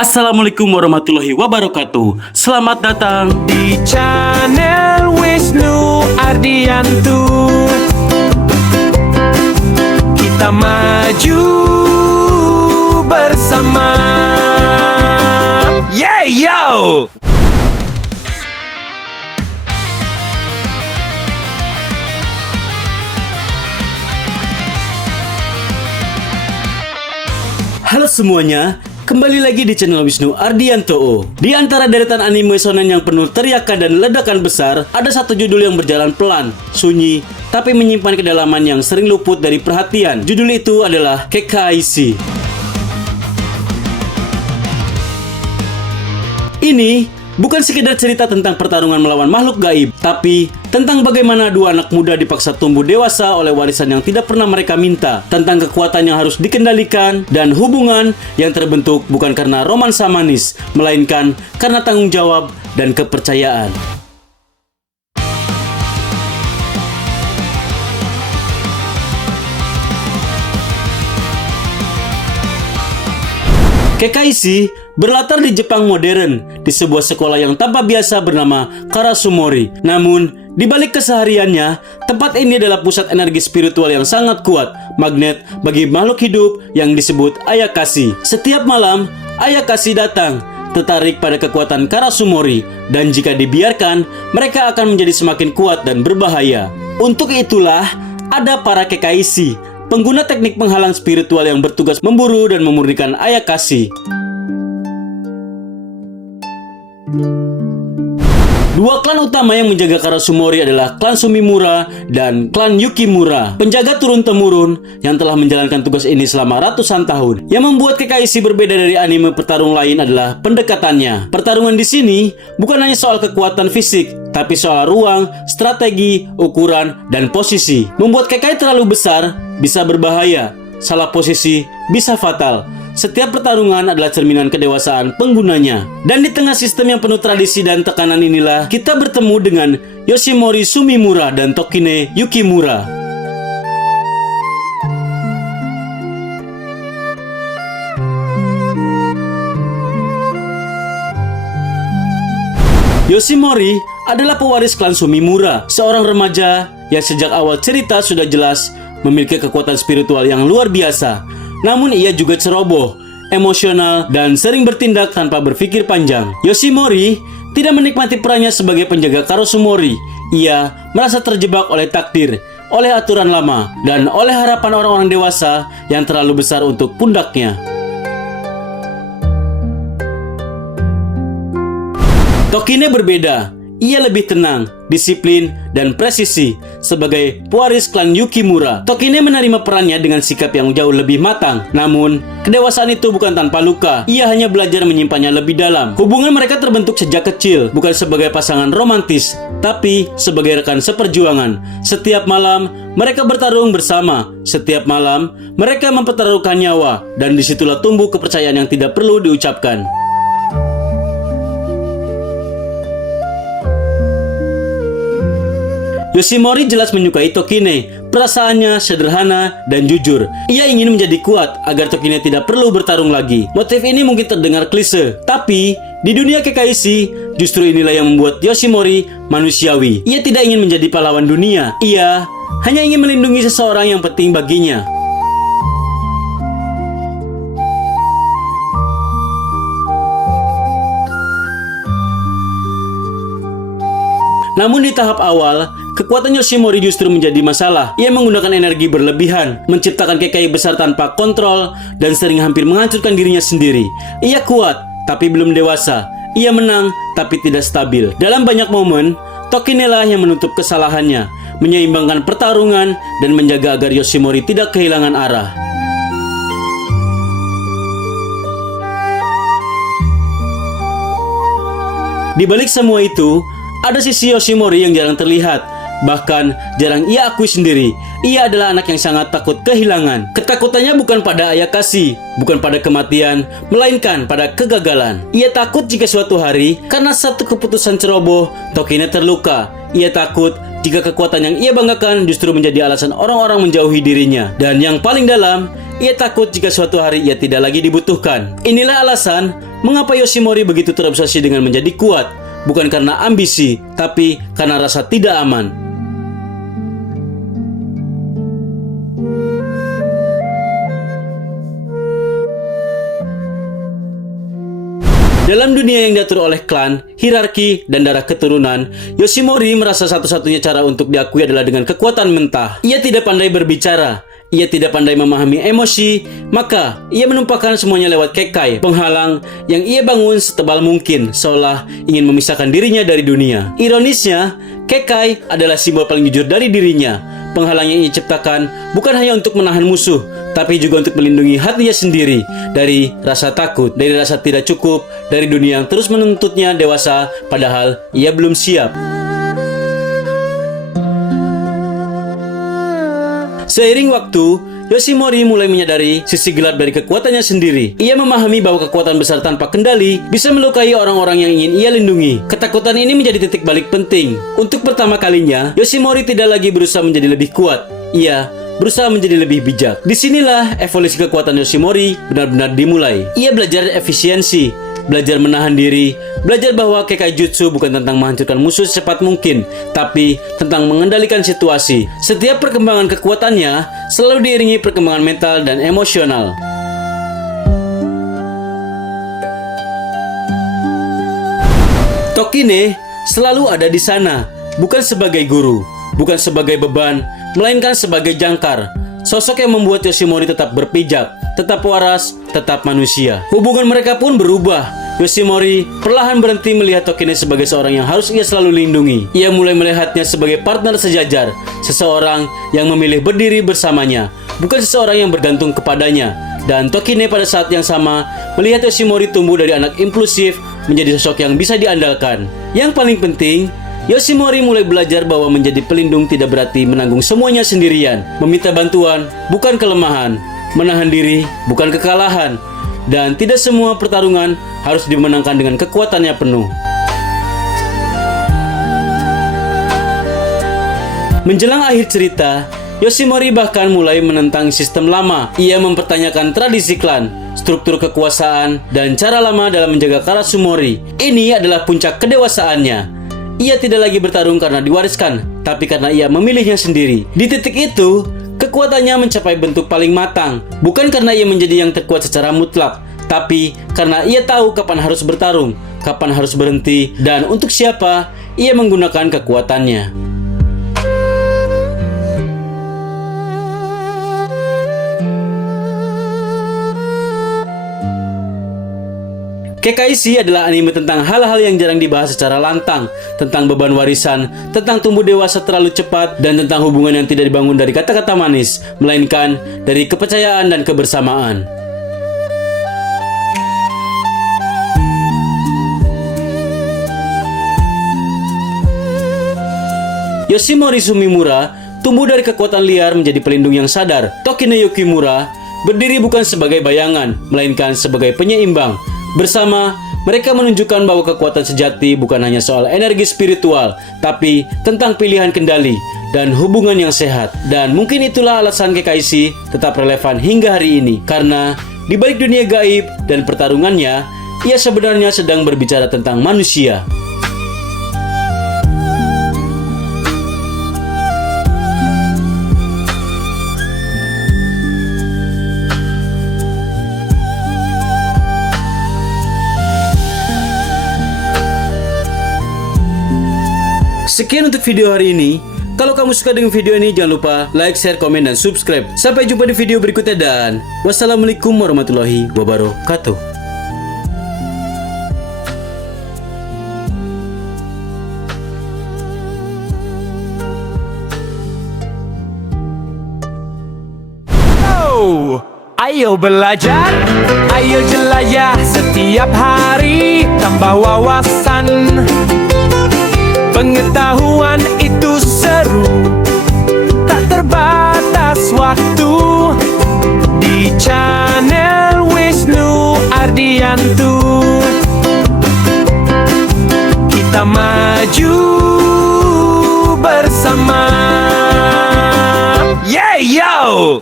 Assalamualaikum warahmatullahi wabarakatuh. Selamat datang di channel Wisnu Ardianto. Kita maju bersama. Yeah, yo! Halo semuanya, kembali lagi di channel Wisnu Ardianto. Di antara deretan anime shonen yang penuh teriakan dan ledakan besar, ada satu judul yang berjalan pelan, sunyi, tapi menyimpan kedalaman yang sering luput dari perhatian. Judul itu adalah Kekaishi. Ini bukan sekedar cerita tentang pertarungan melawan makhluk gaib, tapi tentang bagaimana dua anak muda dipaksa tumbuh dewasa oleh warisan yang tidak pernah mereka minta, tentang kekuatan yang harus dikendalikan, dan hubungan yang terbentuk bukan karena romansa manis, melainkan karena tanggung jawab dan kepercayaan. Kekaishi berlatar di Jepang modern, di sebuah sekolah yang tampak biasa bernama Karasumori. Namun, di balik kesehariannya, tempat ini adalah pusat energi spiritual yang sangat kuat, magnet bagi makhluk hidup yang disebut Ayakashi. Setiap malam, Ayakashi datang, tertarik pada kekuatan Karasumori, dan jika dibiarkan, mereka akan menjadi semakin kuat dan berbahaya. Untuk itulah, ada para Kekaishi, pengguna teknik penghalang spiritual yang bertugas memburu dan memurnikan Ayakashi. Dua klan utama yang menjaga Karasumori adalah klan Sumimura dan klan Yukimura, penjaga turun-temurun yang telah menjalankan tugas ini selama ratusan tahun. Yang membuat Kekaishi berbeda dari anime pertarung lain adalah pendekatannya. Pertarungan di sini bukan hanya soal kekuatan fisik, tapi soal ruang, strategi, ukuran, dan posisi. Membuat Kekaishi terlalu besar bisa berbahaya, salah posisi bisa fatal. Setiap pertarungan adalah cerminan kedewasaan penggunanya. Dan di tengah sistem yang penuh tradisi dan tekanan inilah kita bertemu dengan Yoshimori Sumimura dan Tokine Yukimura. Yoshimori adalah pewaris klan Sumimura, seorang remaja yang sejak awal cerita sudah jelas memiliki kekuatan spiritual yang luar biasa. Namun ia juga ceroboh, emosional, dan sering bertindak tanpa berpikir panjang. Yoshimori tidak menikmati perannya sebagai penjaga Karasumori. Ia merasa terjebak oleh takdir, oleh aturan lama, dan oleh harapan orang-orang dewasa yang terlalu besar untuk pundaknya. Tokine berbeda. Ia lebih tenang, disiplin, dan presisi. Sebagai pewaris klan Yukimura, Tokine menerima perannya dengan sikap yang jauh lebih matang. Namun, kedewasaan itu bukan tanpa luka. Ia hanya belajar menyimpannya lebih dalam. Hubungan mereka terbentuk sejak kecil, bukan sebagai pasangan romantis, tapi sebagai rekan seperjuangan. Setiap malam, mereka bertarung bersama. Setiap malam, mereka mempertaruhkan nyawa. Dan disitulah tumbuh kepercayaan yang tidak perlu diucapkan. Yoshimori jelas menyukai Tokine. Perasaannya sederhana dan jujur. Ia ingin menjadi kuat agar Tokine tidak perlu bertarung lagi. Motif ini mungkin terdengar klise, tapi di dunia Kekaishi, justru inilah yang membuat Yoshimori manusiawi. Ia tidak ingin menjadi pahlawan dunia. Ia hanya ingin melindungi seseorang yang penting baginya. Namun di tahap awal, kekuatan Yoshimori justru menjadi masalah. Ia menggunakan energi berlebihan, menciptakan Kekaishi besar tanpa kontrol, dan sering hampir menghancurkan dirinya sendiri. Ia kuat, tapi belum dewasa. Ia menang, tapi tidak stabil. Dalam banyak momen, Tokine lah yang menutup kesalahannya, menyeimbangkan pertarungan, dan menjaga agar Yoshimori tidak kehilangan arah. Di balik semua itu, ada sisi Yoshimori yang jarang terlihat, bahkan jarang ia akui sendiri. Ia adalah anak yang sangat takut kehilangan. Ketakutannya bukan pada Ayakashi, bukan pada kematian, melainkan pada kegagalan. Ia takut jika suatu hari, karena satu keputusan ceroboh, Tokine terluka. Ia takut jika kekuatan yang ia banggakan justru menjadi alasan orang-orang menjauhi dirinya. Dan yang paling dalam, ia takut jika suatu hari ia tidak lagi dibutuhkan. Inilah alasan Mengapa Yoshimori begitu terobsesi dengan menjadi kuat? Bukan karena ambisi, tapi karena rasa tidak aman. Dalam dunia yang diatur oleh klan, hierarki, dan darah keturunan, Yoshimori merasa satu-satunya cara untuk diakui adalah dengan kekuatan mentah. Ia tidak pandai berbicara, ia tidak pandai memahami emosi, maka ia menumpahkan semuanya lewat kekai, penghalang yang ia bangun setebal mungkin, seolah ingin memisahkan dirinya dari dunia. Ironisnya, kekai adalah simbol paling jujur dari dirinya. Penghalang yang ia ciptakan bukan hanya untuk menahan musuh, tapi juga untuk melindungi hatinya sendiri dari rasa takut, dari rasa tidak cukup, dari dunia yang terus menuntutnya dewasa padahal ia belum siap. Seiring waktu, Yoshimori mulai menyadari sisi gelap dari kekuatannya sendiri. Ia memahami bahwa kekuatan besar tanpa kendali bisa melukai orang-orang yang ingin ia lindungi. Ketakutan ini menjadi titik balik penting. Untuk pertama kalinya, Yoshimori tidak lagi berusaha menjadi lebih kuat. Ia berusaha menjadi lebih bijak. Disinilah evolusi kekuatan Yoshimori benar-benar dimulai. Ia belajar efisiensi, belajar menahan diri, belajar bahwa Kekai Jutsu bukan tentang menghancurkan musuh secepat mungkin, tapi tentang mengendalikan situasi. Setiap perkembangan kekuatannya selalu diiringi perkembangan mental dan emosional. Tokine selalu ada di sana, bukan sebagai guru, bukan sebagai beban, melainkan sebagai jangkar. Sosok yang membuat Yoshimori tetap berpijak, tetap waras, tetap manusia. Hubungan mereka pun berubah. Yoshimori perlahan berhenti melihat Tokine sebagai seorang yang harus ia selalu lindungi. Ia mulai melihatnya sebagai partner sejajar, seseorang yang memilih berdiri bersamanya, bukan seseorang yang bergantung kepadanya. Dan Tokine pada saat yang sama melihat Yoshimori tumbuh dari anak impulsif menjadi sosok yang bisa diandalkan. Yang paling penting, Yoshimori mulai belajar bahwa menjadi pelindung tidak berarti menanggung semuanya sendirian. Meminta bantuan bukan kelemahan, menahan diri bukan kekalahan, dan tidak semua pertarungan harus dimenangkan dengan kekuatannya penuh. Menjelang akhir cerita, Yoshimori bahkan mulai menentang sistem lama. Ia mempertanyakan tradisi klan, struktur kekuasaan, dan cara lama dalam menjaga Karasumori. Ini adalah puncak kedewasaannya. Ia tidak lagi bertarung karena diwariskan, tapi karena ia memilihnya sendiri. Di titik itu, kekuatannya mencapai bentuk paling matang, bukan karena ia menjadi yang terkuat secara mutlak, tapi karena ia tahu kapan harus bertarung, kapan harus berhenti, dan untuk siapa ia menggunakan kekuatannya. Kekaishi adalah anime tentang hal-hal yang jarang dibahas secara lantang, tentang beban warisan, tentang tumbuh dewasa terlalu cepat, dan tentang hubungan yang tidak dibangun dari kata-kata manis, melainkan dari kepercayaan dan kebersamaan. Yoshimori Sumimura tumbuh dari kekuatan liar menjadi pelindung yang sadar. Tokine Yukimura berdiri bukan sebagai bayangan, melainkan sebagai penyeimbang. Bersama, mereka menunjukkan bahwa kekuatan sejati bukan hanya soal energi spiritual, tapi tentang pilihan kendali dan hubungan yang sehat. Dan mungkin itulah alasan Kekaishi tetap relevan hingga hari ini, karena di balik dunia gaib dan pertarungannya, ia sebenarnya sedang berbicara tentang manusia. Sekian untuk video hari ini. Kalau kamu suka dengan video ini, jangan lupa like, share, komen, dan subscribe. Sampai jumpa di video berikutnya dan wassalamualaikum warahmatullahi wabarakatuh. Ayo belajar, ayo jelajah setiap hari, tambah wawasan. Pengetahuan itu seru, tak terbatas waktu. Di channel Wisnu Ardiantu kita maju bersama. Yeah, yo!